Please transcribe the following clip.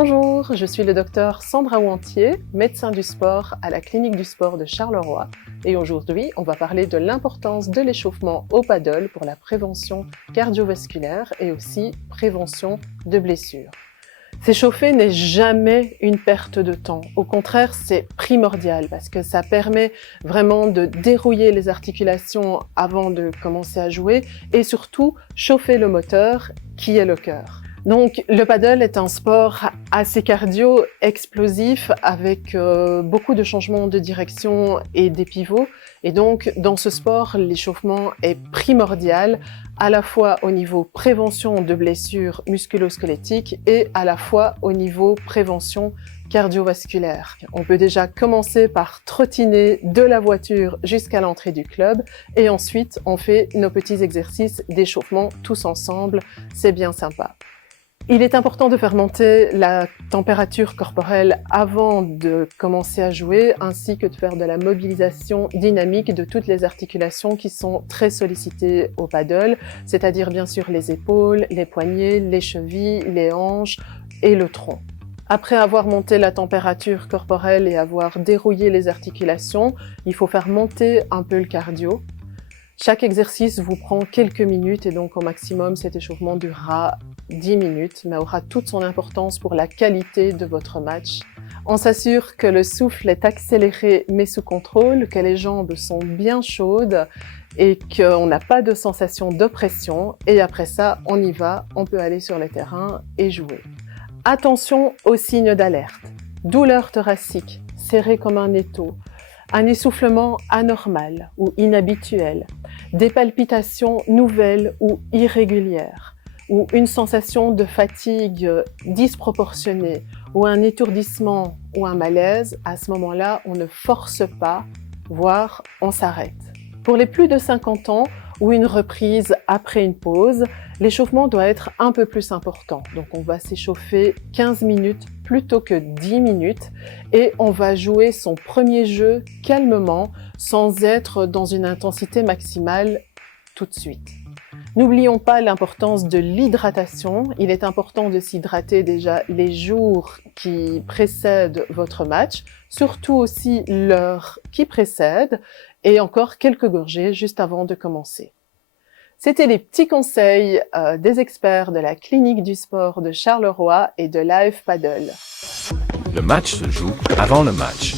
Bonjour, je suis le docteur Sandra Ouantier, médecin du sport à la clinique du sport de Charleroi. Et aujourd'hui, on va parler de l'importance de l'échauffement au paddle pour la prévention cardiovasculaire et aussi prévention de blessures. S'échauffer n'est jamais une perte de temps. Au contraire, c'est primordial parce que ça permet vraiment de dérouiller les articulations avant de commencer à jouer et surtout chauffer le moteur qui est le cœur. Donc, le paddle est un sport assez cardio, explosif, avec beaucoup de changements de direction et des pivots. Et donc, dans ce sport, l'échauffement est primordial, à la fois au niveau prévention de blessures musculo-squelettiques et à la fois au niveau prévention cardiovasculaire. On peut déjà commencer par trottiner de la voiture jusqu'à l'entrée du club et ensuite, on fait nos petits exercices d'échauffement tous ensemble. C'est bien sympa. Il est important de faire monter la température corporelle avant de commencer à jouer, ainsi que de faire de la mobilisation dynamique de toutes les articulations qui sont très sollicitées au paddle, c'est-à-dire bien sûr les épaules, les poignets, les chevilles, les hanches et le tronc. Après avoir monté la température corporelle et avoir dérouillé les articulations, il faut faire monter un peu le cardio. Chaque exercice vous prend quelques minutes et donc au maximum cet échauffement durera 10 minutes, mais aura toute son importance pour la qualité de votre match. On s'assure que le souffle est accéléré mais sous contrôle, que les jambes sont bien chaudes et qu'on n'a pas de sensation d'oppression. Et après ça, on y va, on peut aller sur le terrain et jouer. Attention aux signes d'alerte. Douleur thoracique, serré comme un étau, un essoufflement anormal ou inhabituel, des palpitations nouvelles ou irrégulières, ou une sensation de fatigue disproportionnée, ou un étourdissement ou un malaise, à ce moment-là, on ne force pas, voire on s'arrête. Pour les plus de 50 ans ou une reprise après une pause, l'échauffement doit être un peu plus important. Donc on va s'échauffer 15 minutes plutôt que 10 minutes et on va jouer son premier jeu calmement sans être dans une intensité maximale tout de suite. N'oublions pas l'importance de l'hydratation. Il est important de s'hydrater déjà les jours qui précèdent votre match, surtout aussi l'heure qui précède et encore quelques gorgées juste avant de commencer. C'était les petits conseils des experts de la clinique du sport de Charleroi et de l'AF Paddle. Le match se joue avant le match.